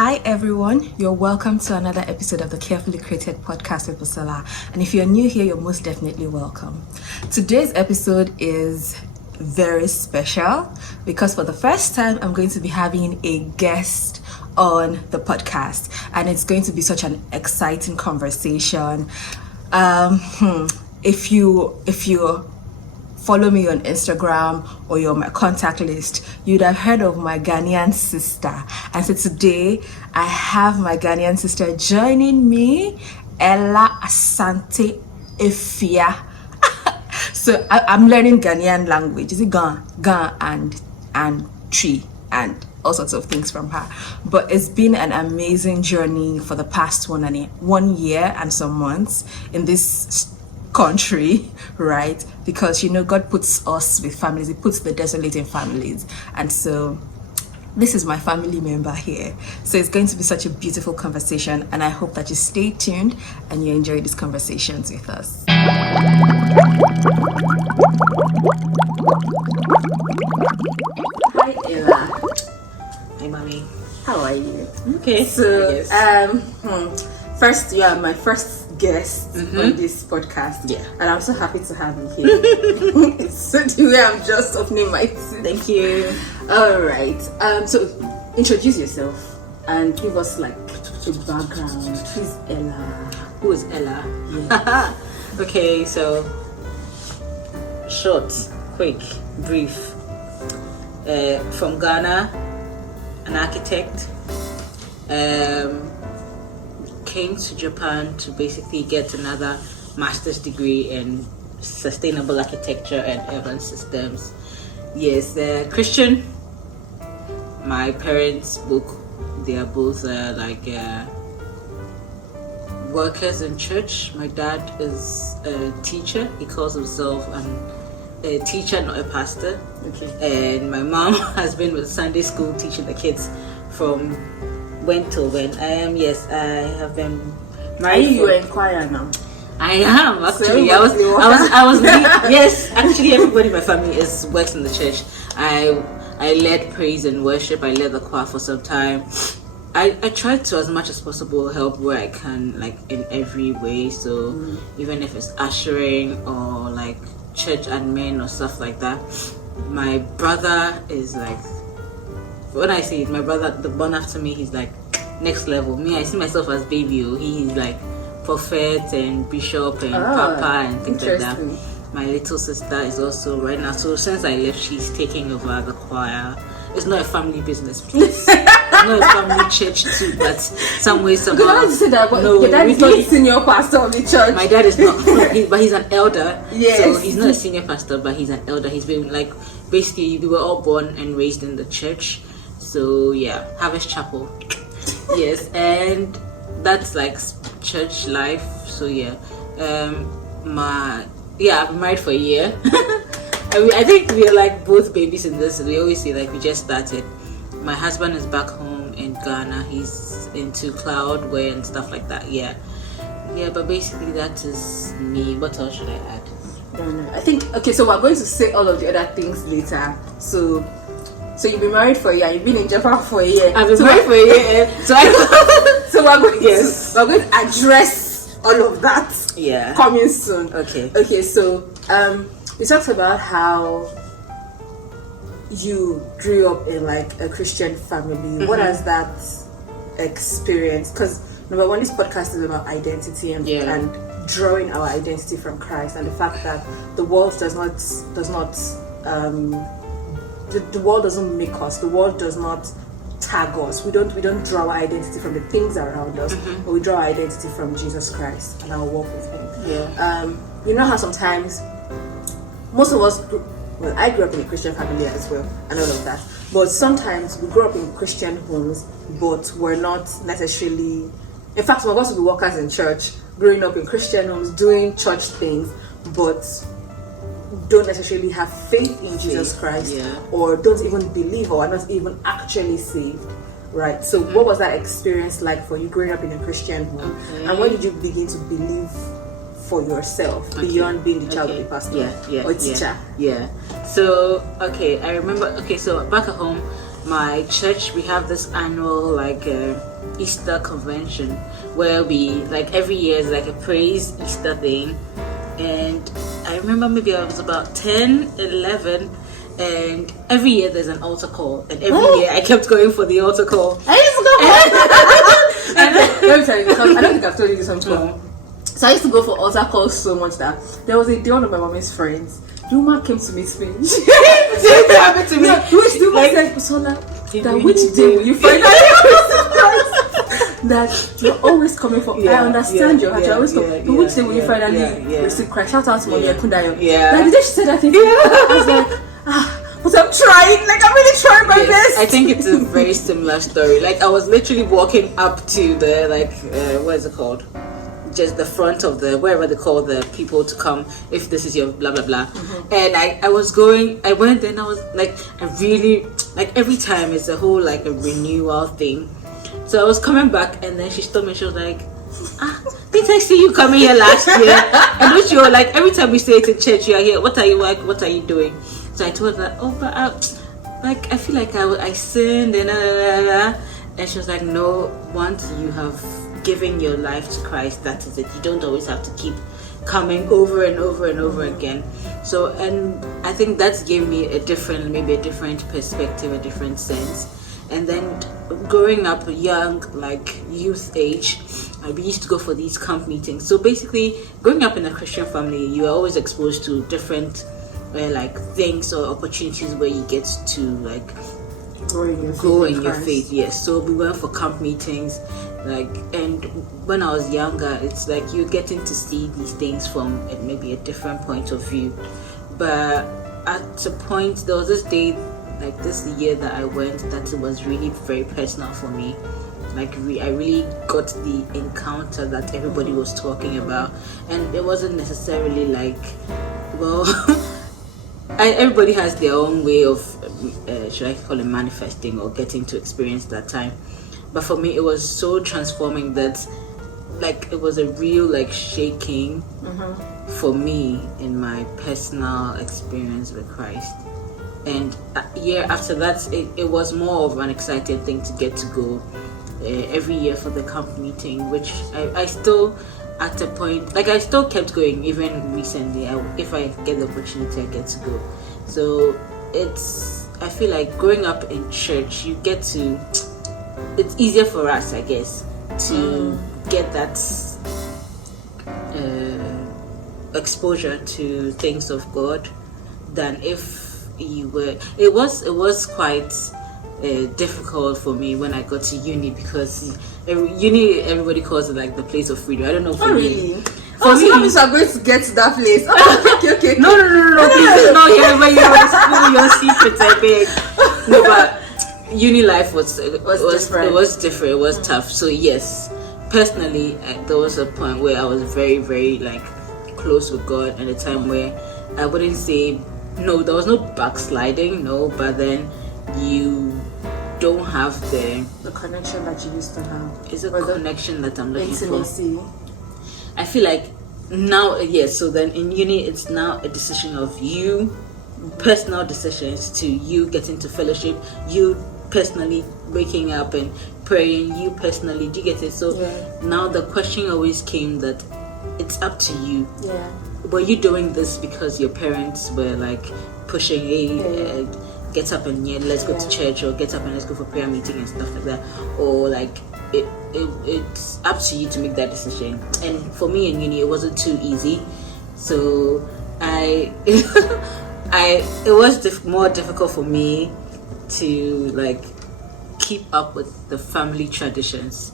Hi everyone, you're welcome to another episode of the Carefully Created Podcast with Busala. And if you're new here, you're most definitely welcome. Today's episode is very special because for the first time, I'm going to be having a guest on the podcast, and it's going to be such an exciting conversation. If you follow me on Instagram or you're on my contact list, you'd have heard of my Ghanaian sister. And so today I have my Ghanaian sister joining me, Ella Asante Efia. So I'm learning Ghanaian language. Is it Gan and tree and all sorts of things from her. But it's been an amazing journey for the past 1 year and some months in this country, right? Because God puts us with families, He puts the desolate in families, and so this is my family member here. So it's going to be such a beautiful conversation, and I hope that you stay tuned and you enjoy these conversations with us. Hi Ella. Hi mommy. How are you? Okay. So first, you are my first guest on this podcast. Yeah. And I'm so happy to have you here. So the way I'm just opening my teeth. Thank you. All right. So introduce yourself and give us like a background. Who's Ella? Who is Ella? Yeah. Okay, so short, quick, brief. From Ghana, an architect. Came to Japan to basically get another master's degree in sustainable architecture and urban systems. Yes, Christian. My parents they are both workers in church. My dad is a teacher. He calls himself a teacher, not a pastor. Okay. And my mom has been with Sunday school teaching the kids from when till when. I have been married. You in choir now? I am actually. So I was. Yes, actually, everybody in my family works in the church. I led praise and worship. I led the choir for some time. I try to, as much as possible, help where I can, like in every way. So even if it's ushering or like church admin or stuff like that. My brother is like, when I say it, my brother, the born after me, he's like next level. Me, I see myself as baby. He's like prophet and bishop and papa and things like that. My little sister is also right now. So since I left, she's taking over the choir. It's not a family business, please. It's not a family church too, but some way, somehow. You don't say that, but no, your dad is not the senior pastor of the church. My dad is not, but he's an elder. Yes. So he's not a senior pastor, but he's an elder. He's been like, basically, we were all born and raised in the church. So yeah, Harvest Chapel. Yes, and that's like church life. So yeah, I've been married for a year. I think we are like both babies in this. We always say like we just started. My husband is back home in Ghana. He's into cloudware and stuff like that. Yeah, but basically that is me. What else should I add? No. I think so we're going to say all of the other things later. So you've been married for a year. You've been in Japan for a year. I've been married for a year. So we're going to address all of that. Yeah. Coming soon. Okay. So we talked about how you grew up in like a Christian family. What has that experience? Because number one, this podcast is about identity and drawing our identity from Christ, and the fact that the world the world doesn't make us. The world does not tag us. We don't draw our identity from the things around us, but we draw our identity from Jesus Christ and our walk with Him. Yeah. You know how sometimes most of us, I grew up in a Christian family as well, and all of that. But sometimes we grow up in Christian homes, but we're not necessarily. In fact, some of us will be workers in church, growing up in Christian homes, doing church things, but don't necessarily have faith in Jesus Christ, or don't even believe, or are not even actually saved, right? So what was that experience like for you growing up in a Christian home, and when did you begin to believe for yourself beyond being the child of a pastor or teacher? So I remember, so back at home, my church, we have this annual like Easter convention where we like every year is like a praise Easter thing. And I remember maybe I was about 10, 11, and every year there's an altar call, and every year I kept going for the altar call. I used to go for let me tell you, because I don't think I've told you this before. So I used to go for altar calls so much that there was a day one of my mommy's friends, the woman came to meet me. She happened to me. Which the woman said, Busola, that which day will you find out that you're always coming for? I understand your heart. You're always coming. But which day will you finally receive Christ? Shout out to Mommy Akundayo. Like the day she said that thing, I was like, but I'm trying. Like I'm really trying my best. I think it's a very similar story. Like I was literally walking up to the like what is it called? Just the front of the wherever they call the people to come if this is your blah blah blah. And I went there and I was like, I really like every time it's a whole like a renewal thing. So I was coming back and then she told me, she was like, didn't I see you coming here last year? And which you're like every time we say it in church, you are here, what are you like, what are you doing? So I told her, but like I feel like I sinned and and she was like, no, once you have giving your life to Christ, that is it. You don't always have to keep coming over and over and over again. So, and I think that's gave me maybe a different perspective, a different sense. And then growing up young, like youth age, we used to go for these camp meetings. So basically, growing up in a Christian family, you are always exposed to different like things or opportunities where you get to like grow in your faith. Yes. So we went for camp meetings. Like, and when I was younger, it's like you're getting to see these things from maybe a different point of view. But at a point, there was this day, like this year that I went, that it was really very personal for me. Like I really got the encounter that everybody was talking about, and it wasn't necessarily like, well, everybody has their own way of, should I call it manifesting or getting to experience that time. But for me, it was so transforming that, like, it was a real, like, shaking for me in my personal experience with Christ. And a year after that, it was more of an exciting thing to get to go every year for the camp meeting, which I still, at a point, like, I still kept going even recently. If I get the opportunity, I get to go. So I feel like growing up in church, you get to, it's easier for us, I guess, to get that exposure to things of God than if you were. It was quite difficult for me when I got to uni, because uni, everybody calls it like the place of freedom. I don't know for you. Really? So that means I'm going to get to that place. Okay. No. Please not here where you spill your secrets, I beg. No, but uni life was different. It was different. It was tough. So yes, personally, there was a point where I was very, very like close with God, at a time where I wouldn't say no. There was no backsliding, no. But then you don't have the connection that you used to have. Is a connection that I'm looking intimacy. for. I feel like now, yes. So then in uni, it's now a decision of you, personal decisions to you getting to fellowship, you personally waking up and praying, you personally, do you get it? So now the question always came that it's up to you. Yeah. Were you doing this because your parents were like pushing, hey, get up and let's go to church, or get up and let's go for prayer meeting and stuff like that, or like it's up to you to make that decision? And for me in uni, it wasn't too easy, so it was more difficult for me to like keep up with the family traditions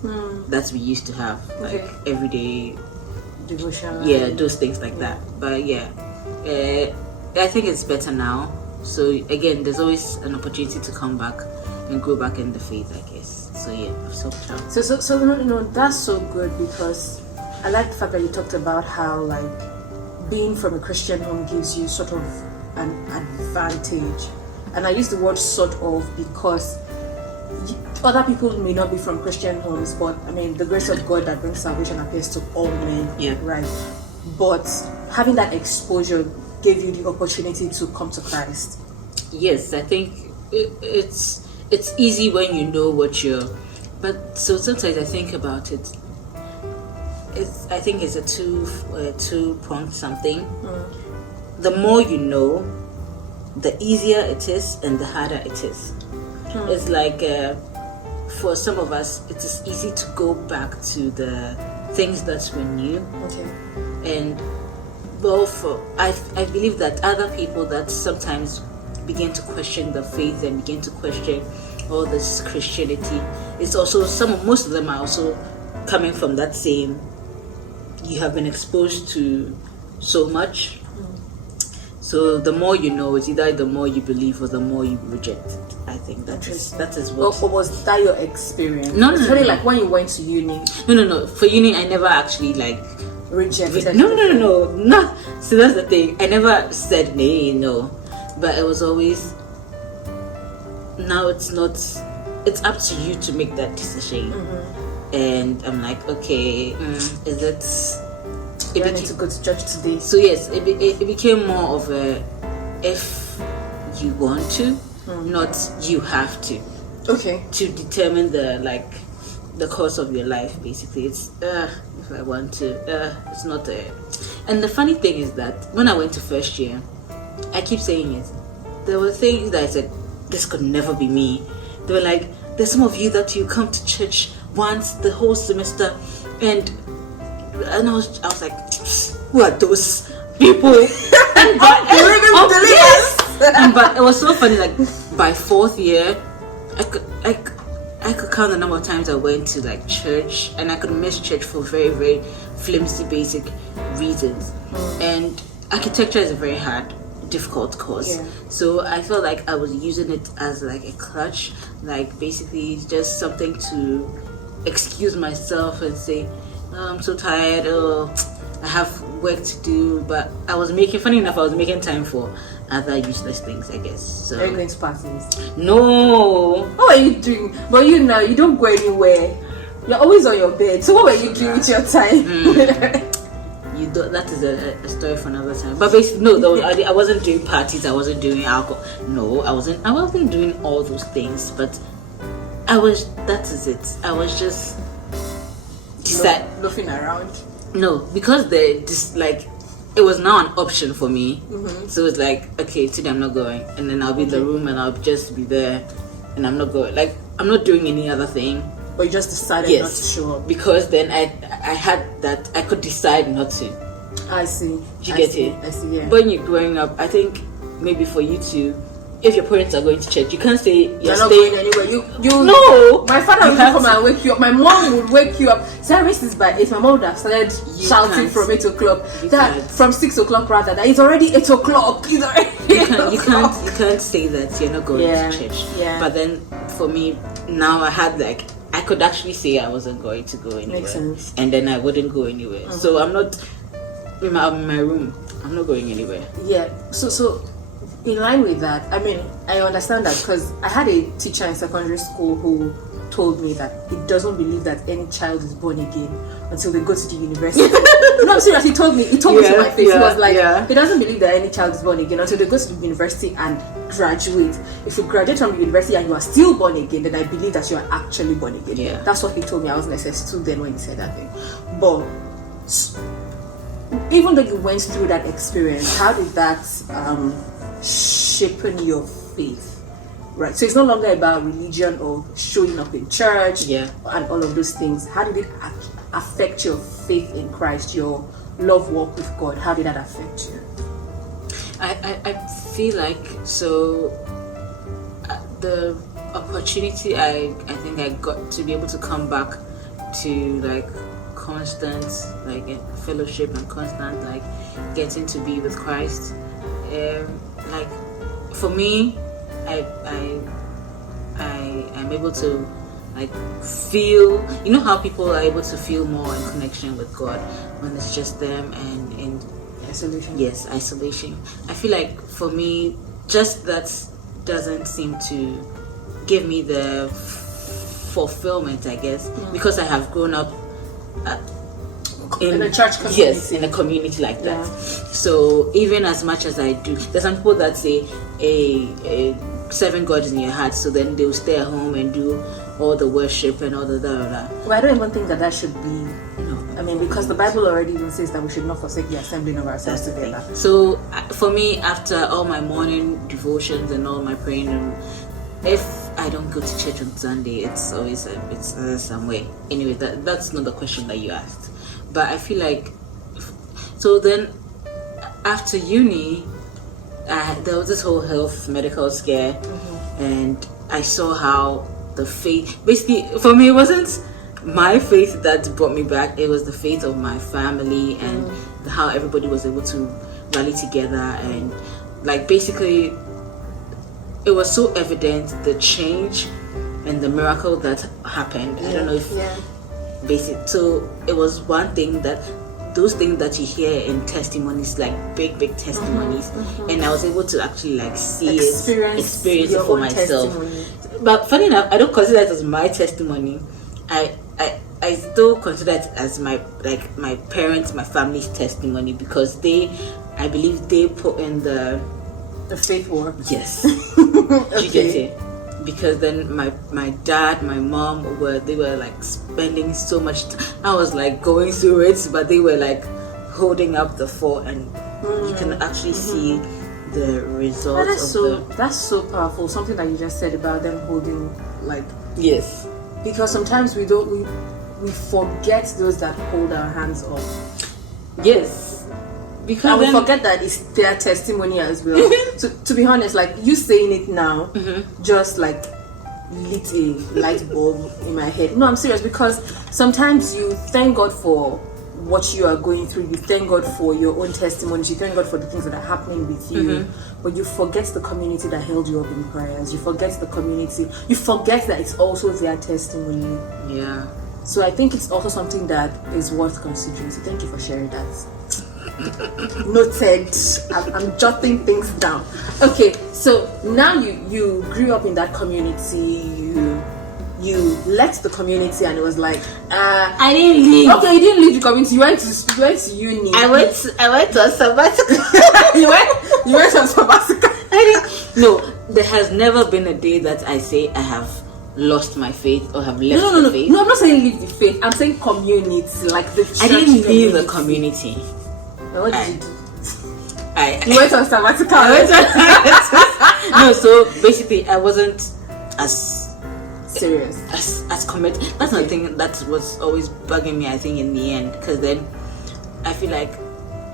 that we used to have, like everyday devotion, those things like that. But I think it's better now. So again, there's always an opportunity to come back and go back in the faith, I guess. So that's so good, because I like the fact that you talked about how like being from a Christian home gives you sort of an advantage. And I use the word sort of because other people may not be from Christian homes, but I mean the grace of God that brings salvation appears to all men, right? But having that exposure gave you the opportunity to come to Christ. Yes, I think it's it's easy when you know what you're. But so sometimes I think about it. I think it's a two-pronged something. The more you know, the easier it is and the harder it is. It's like for some of us, it is easy to go back to the things that we knew. And well, I believe that other people that sometimes begin to question the faith and begin to question all this Christianity, it's also most of them are also coming from that same. You have been exposed to so much. So the more you know, it's either the more you believe or the more you reject it. I think that is what. Or was that your experience? No. Like when you went to uni. No. For uni, I never actually rejected. No. Not. So that's the thing. I never said no, but it was always. Now it's not. It's up to you to make that decision. And I'm like, okay, is it? You need to go to church today. So yes, it became more of a if you want to, not you have to. Okay. To determine the course of your life, basically, it's if I want to. It's not a. And the funny thing is that when I went to first year, I keep saying it. There were things that I said, this could never be me. They were like, there's some of you that you come to church once the whole semester, and I was like, who are those people? But it was so funny. Like by fourth year, I could count the number of times I went to church, and I could miss church for very, very flimsy, basic reasons. And architecture is a very hard, difficult course. So I felt like I was using it as a crutch, basically just something to excuse myself and say, oh, I'm so tired, I have work to do. But I was making time for other useless things, I guess. So are you going to parties? No. What are you doing? But you don't go anywhere. You're always on your bed. So what were you doing with your time? That is a story for another time. But basically, I wasn't doing parties. I wasn't doing alcohol. No, I wasn't doing all those things. But that is it. I was just loafing around. No, because it was now an option for me. So it's like, okay, today I'm not going, and then I'll be in the room and I'll just be there, and I'm not going. I'm not doing any other thing. But you just decided not to show up. Because then I had that I could decide not to. I see. You get it? I see, yeah. When you're growing up, I think maybe for you to, if your parents are going to church, you can't say you're not going anywhere. You no. My father would come and wake you up. My mom would wake you up. Service is by 8. My mom would have started shouting from 8 o'clock. From 6 o'clock rather. That it's already 8 o'clock. It's already you can't say that you're not going to church. Yeah. But then for me now, I had I could actually say I wasn't going to go anywhere. Makes sense. And then I wouldn't go anywhere. So I'm not in my room. I'm not going anywhere. Yeah. So in line with that, I mean, I understand that because I had a teacher in secondary school who told me that he doesn't believe that any child is born again until they go to the university. No, I'm serious. He told me to my face. He was like, he doesn't believe that any child is born again until they go to the university and graduate. If you graduate from the university and you are still born again, then I believe that you are actually born again. Yeah. That's what he told me. I was in SS2 then when he said that thing. But even though you went through that experience, how did that shapen your faith? Right, so it's no longer about religion or showing up in church and all of those things. How did it affect your faith in Christ, your love walk with God? How did that affect you? I feel like the opportunity I think I got to be able to come back to constant fellowship and constant getting to be with Christ. For me, I'm able to feel, you know how people are able to feel more in connection with God when it's just them and in isolation. Yes, isolation. I feel like for me, just that doesn't seem to give me the fulfillment, I guess, because I have grown up in a church community. Yes, in a community like that. So even as much as I do, there's some people that say serving God in your heart. So then they'll stay at home and do all the worship and all the da. Well, I don't even think that should be. I mean, because the Bible already even says that we should not forsake the assembling of ourselves together. So for me, after all my morning devotions and all my praying, if I don't go to church on Sunday, it's always some way. Anyway, that's not the question that you asked. But I feel like, so then after uni, there was this whole health medical scare, and I saw how the faith, basically for me, it wasn't my faith that brought me back, it was the faith of my family and how everybody was able to rally together, and like basically it was so evident the change and the miracle that happened. I don't know if basic, so it was one thing that those things that you hear in testimonies, like big testimonies, and I was able to actually like see experience it for myself. Testimony. But funny enough, I don't consider it as my testimony. I still consider it as my parents, my family's testimony, because I believe they put in the faith work. Yes. You get it? Because then my dad, my mom they were like spending so much I was like going through it, but they were like holding up the fort, and you can actually see the results that's so powerful. Something that you just said about them holding, like, yes, because sometimes we forget those that hold our hands up. Yes, because we forget that it's their testimony as well. So to be honest, like you saying it now, just like lit a light bulb in my head. No, I'm serious, because sometimes you thank God for what you are going through, you thank God for your own testimonies, you thank God for the things that are happening with you, but you forget the community that held you up in prayers. You forget the community. You forget that it's also their testimony. Yeah. So I think it's also something that is worth considering. So thank you for sharing that. Noted. I'm jotting things down. Okay, so now you grew up in that community. You left the community, and it was like I didn't leave. Okay, you didn't leave the community. You went to uni. I went to a sabbatical. you went to a sabbatical. No, there has never been a day that I say I have lost my faith or have left the faith. No, I'm not saying leave the faith. I'm saying community, like the church. I didn't leave the community. What did you do? You went on sabbatical. No, so basically I wasn't as serious, as committed. That's the thing that was always bugging me, I think, in the end, because then I feel like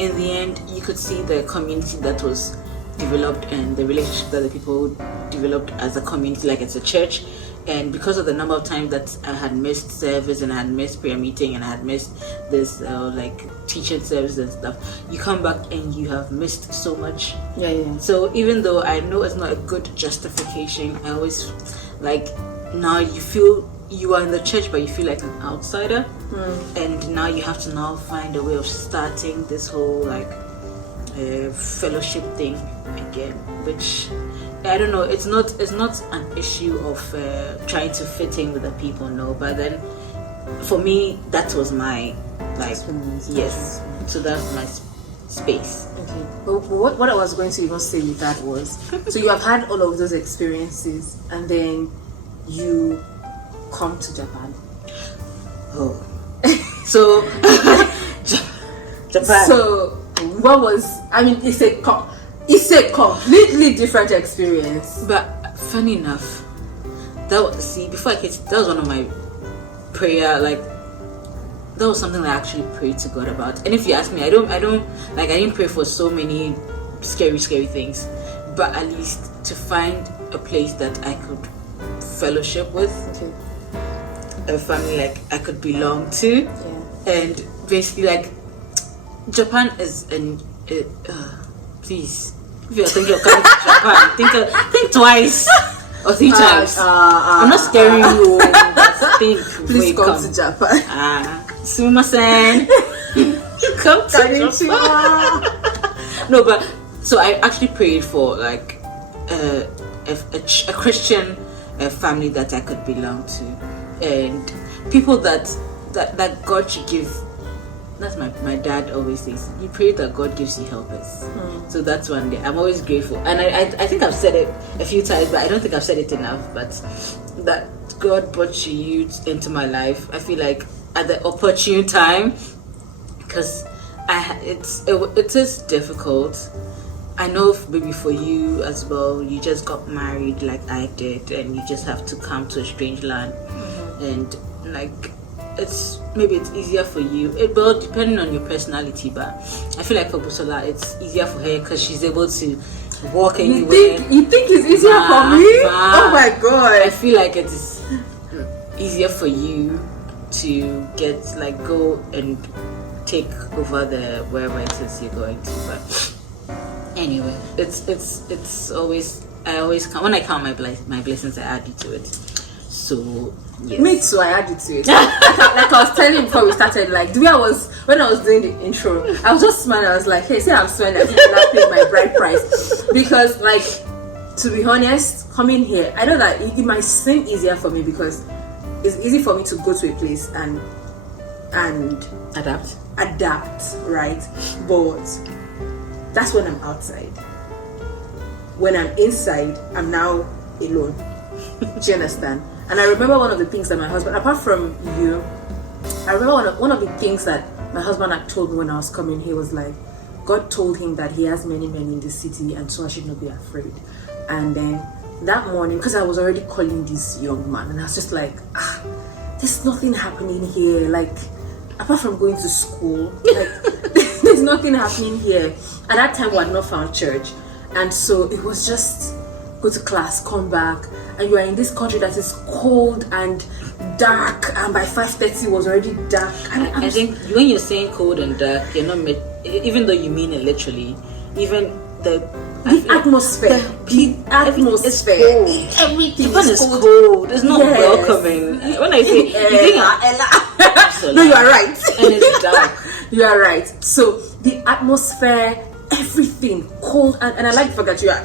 in the end you could see the community that was developed and the relationship that the people developed as a community, like it's a church. And because of the number of times that I had missed service and I had missed prayer meeting and I had missed this like teaching service and stuff, you come back and you have missed so much. Yeah. So even though I know it's not a good justification, I always like, now you feel you are in the church but you feel like an outsider, and now you have to now find a way of starting this whole like fellowship thing again, which I don't know, it's not an issue of trying to fit in with the people, no, but then for me that was my like, yes, so that's my space. Okay, but what I was going to even say with that was, so you have had all of those experiences and then you come to Japan. Oh, so Japan. So what was, I mean, it's a completely different experience. But funny enough, that was one of my prayer, like that was something that I actually prayed to God about. And if you ask me, I didn't pray for so many scary things, but at least to find a place that I could fellowship with, a family like I could belong to, and basically like Japan is please, if you're thinking of coming to Japan, think twice or 3 times. I'm not scaring you. Think please come to Japan. Sumimasen. Come to Japan. No, but so I actually prayed for like a Christian family that I could belong to, and people that God should give that's my dad always says, you pray that God gives you helpers. So that's one day. I'm always grateful. And I think I've said it a few times, but I don't think I've said it enough. But that God brought you into my life, I feel like at the opportune time, because it is difficult. I know maybe for you as well, you just got married like I did, and you just have to come to a strange land, and like it's easier for you. It will depending on your personality, but I feel like for Busola, it's easier for her because she's able to walk anywhere. You think it's easier for me? Oh my god! I feel like it's easier for you to go and take over wherever it is you're going to, but. Anyway, it's always, I always count, when I count my blessings, I add you to it. So yes. Me too, I add you to it. like I was telling you before we started, like when I was doing the intro, I was just smiling. I was like, hey, say I'm smiling, I think I'm not paying my bride price, because like, to be honest, coming here, I know that it might seem easier for me because it's easy for me to go to a place and adapt, right? But that's when I'm outside. When I'm inside, I'm now alone. Do you understand? And I remember one of the things that my husband, apart from you, I remember one of the things that my husband had told me when I was coming here was like, God told him that he has many men in the city, and so I should not be afraid. And then that morning, because I was already calling this young man, and I was just like, there's nothing happening here. Like, apart from going to school, like, there's nothing happening here. At that time, we had not found church, and so it was just go to class, come back, and you are in this country that is cold and dark, and by 5:30 it was already dark. I think when you're saying cold and dark, you're not even though you mean it literally, even the atmosphere. Everything is cold. It's not welcoming. When I say you think no, you are right. And it's dark. You are right. So the atmosphere, everything cold, and I like the fact that you are.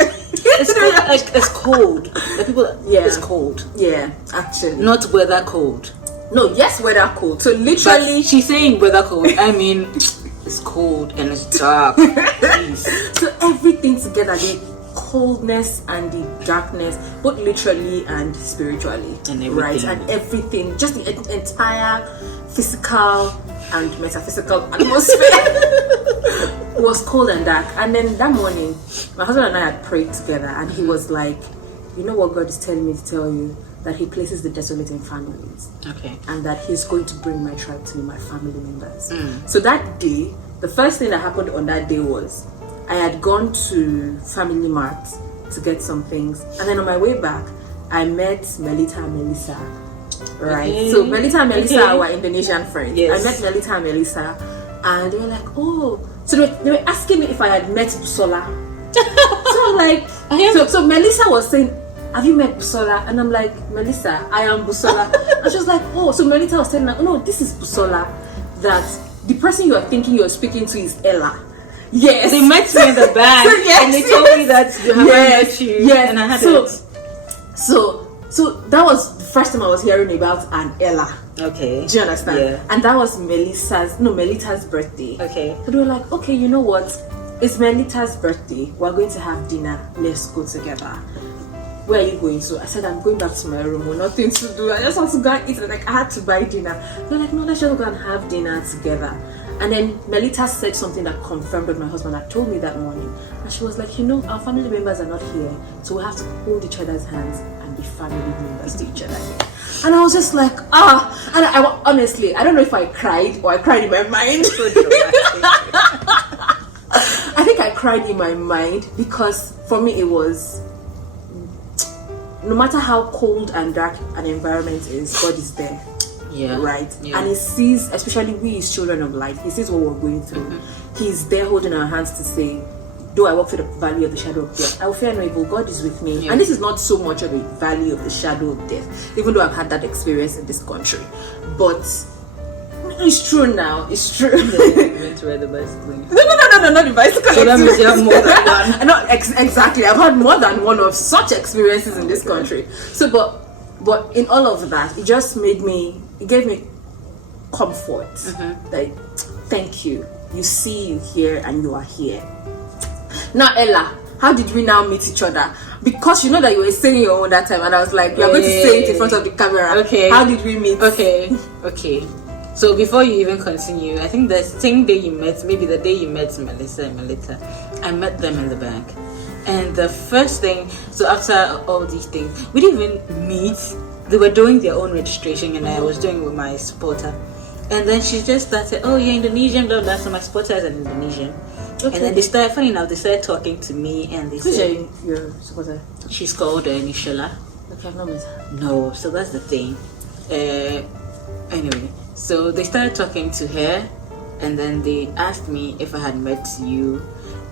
It's cold. The people. Yeah. It's cold. Yeah, actually. Not weather cold. No, yes, weather cold. So literally, but she's saying weather cold. I mean, it's cold and it's dark. So everything together, the coldness and the darkness, both literally and spiritually, and everything. Right? And everything, just the entire physical and metaphysical atmosphere was cold and dark. And then that morning, my husband and I had prayed together, and he was like, you know what God is telling me to tell you? That he places the desolate in families. Okay. And that he's going to bring my tribe to me, my family members. So that day, the first thing that happened on that day was I had gone to Family Mart to get some things, and then on my way back, I met Melita and Melissa. Right? Okay. So Melita and Melissa were Indonesian friends. Yes. I met Melita and Melissa, and they were like, oh. So they were asking me if I had met Busola. So I'm like, so Melissa was saying, have you met Busola? And I'm like, Melissa, I am Busola. And she was like, oh, so Melita was telling her, oh no, this is Busola. That the person you are thinking you're speaking to is Ella. Yes. They met me in the band, and they told me that you haven't met you. Yes. And I had So that was the first time I was hearing about an Ella. Okay. Do you understand? Yeah. And that was Melita's birthday. Okay. So they were like, okay, you know what? It's Melita's birthday. We're going to have dinner. Let's go together. Where are you going to? I said, I'm going back to my room. We're nothing to do. I just want to go and eat. Like, I had to buy dinner. They're like, no, let's just go and have dinner together. And then Melita said something that confirmed what my husband had told me that morning. And she was like, you know, our family members are not here, so we have to hold each other's hands and be family members to each other here. And I was just like, And I honestly, I don't know if I cried or I cried in my mind. So dramatic. I think I cried in my mind because for me it was, no matter how cold and dark an environment is, God is there. Yeah. Right? Yeah. And he sees, especially we as children of light, he sees what we're going through. He's there holding our hands to say, though I walk through the valley of the shadow of death, I will fear no evil. God is with me. Yeah. And this is not so much of a valley of the shadow of death, even though I've had that experience in this country. But it's true now. It's true. You went to ride the bicycle. No, not the bicycle. So that means you have more than one. Not exactly. I've had more than one of such experiences in this country. So, but in all of that, it just made me. It gave me comfort. Like, thank you. You see, you hear, and you are here. Now, Ella, how did we now meet each other? Because you know that you were saying your own that time, and I was like, you're going to say it in front of the camera. Okay. How did we meet? Okay. So before you even continue, I think the same day you met, maybe the day you met Melissa and Melita, I met them in the bank. And the first thing, so after all these things, we didn't even meet. They were doing their own registration, and I was doing it with my supporter. And then she just started, oh, you're Indonesian, blah, blah. So my supporter is an Indonesian. Okay. And then they started, funny enough, they started talking to me, and they said, who's your supporter? She's called Nishala. Okay, I've not met her. No, so that's the thing. Anyway, so they started talking to her, and then they asked me if I had met you,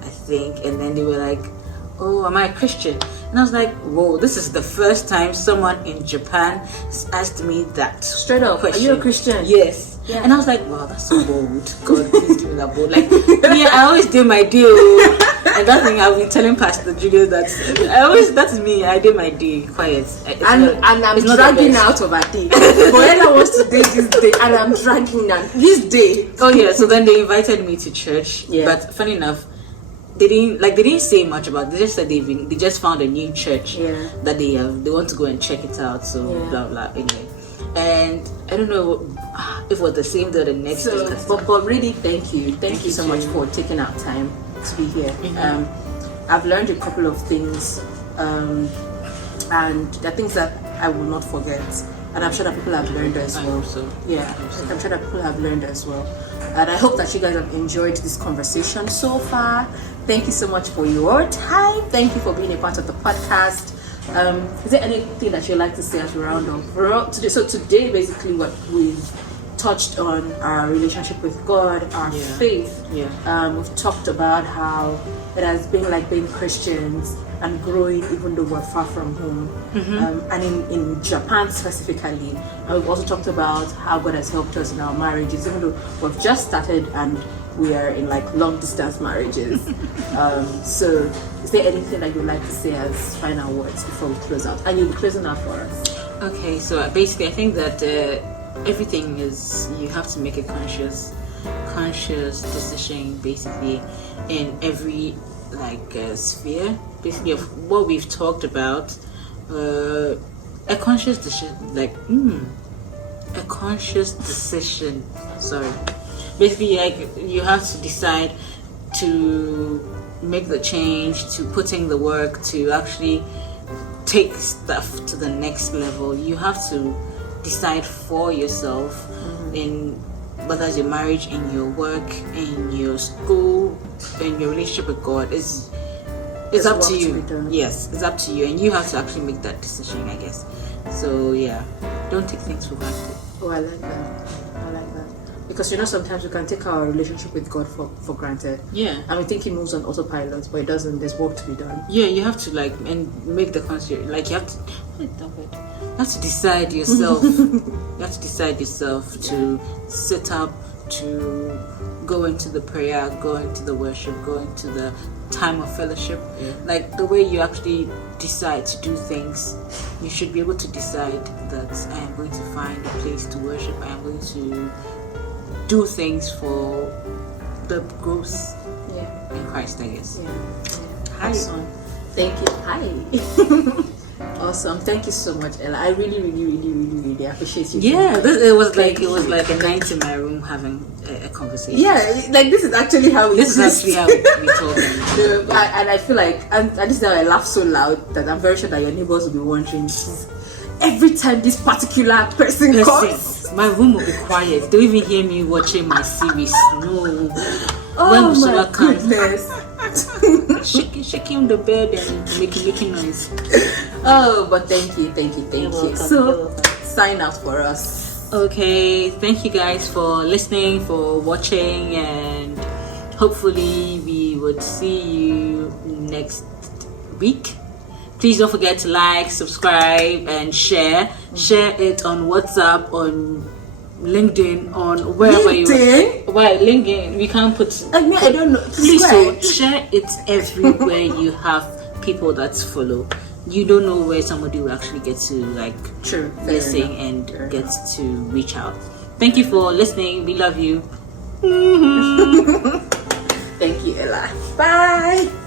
I think, and then they were like, oh, am I a Christian? And I was like, whoa, this is the first time someone in Japan has asked me that. Straight up, question. Are you a Christian? Yes. Yeah. And I was like, wow, that's so bold. God, please give me that bold. Like, yeah, I always do my deal. And that thing, I've been telling Pastor Julius that's me. I do my day quiet. And I'm dragging out of a day. Whoever wants to date this day, and I'm dragging out this day. Oh yeah, so then they invited me to church. Yeah. But funny enough, they didn't say much about it. They just said they just found a new church that they want to go and check it out. So blah blah. Anyway, and I don't know if it was the same day or the next day. But really, thank you so much for taking out time to be here. I've learned a couple of things, and there are things that I will not forget, and I'm sure that people have learned as well. I'm sure that people have learned as well, and I hope that you guys have enjoyed this conversation so far. Thank you so much for your time. Thank you for being a part of the podcast. Is there anything that you'd like to say as we round off? Today, basically, what we've touched on our relationship with God, our faith. We've talked about how it has been like being Christians and growing even though we're far from home. And in Japan specifically. And we've also talked about how God has helped us in our marriages, even though we've just started and we are in like long distance marriages. So is there anything that you'd like to say as final words before we close out? And you'll be closing out for us. Okay, so basically I think that everything is, you have to make a conscious decision basically in every sphere basically of what we've talked about. A conscious decision, sorry, basically you have to decide to make the change, to put in the work, to actually take stuff to the next level. You have to decide for yourself in whether it's your marriage, in your work, in your school, in your relationship with God. It's up to you. Yes, it's up to you, and you have to actually make that decision, I guess. So yeah, don't take things for granted. Oh, I like that. Because sometimes we can take our relationship with God for granted. Yeah. And we think He moves on autopilot, but it doesn't. There's work to be done. Yeah, you have to and make the conscious. You have to decide yourself. You have to decide yourself to sit up, to go into the prayer, go into the worship, go into the time of fellowship. Like the way you actually decide to do things, you should be able to decide that I am going to find a place to worship. I am going to do things for the growth in Christ, I guess. Hi. Awesome. Thank you. Hi. Awesome. Thank you so much, Ella. I really, really, really, really, really appreciate you. Yeah, it was like a night in my room having a conversation. Yeah, this is actually how we talk. And I feel like, and this is how I laugh so loud that I'm very sure that your neighbors will be wondering, every time this particular person comes, my room will be quiet. Don't even hear me watching my series. No. Oh my goodness. Shaking the bed and making noise. Oh, but thank you. So, sign out for us. Okay, thank you guys for listening, for watching, and hopefully we would see you next week. Please don't forget to like, subscribe, and share. Share it on WhatsApp, on LinkedIn, on wherever LinkedIn. We can't put. I don't know. Please, so share it everywhere you have people that follow. You don't know where somebody will actually get to listen and get to reach out. Thank you for listening. We love you. Thank you, Ella. Bye.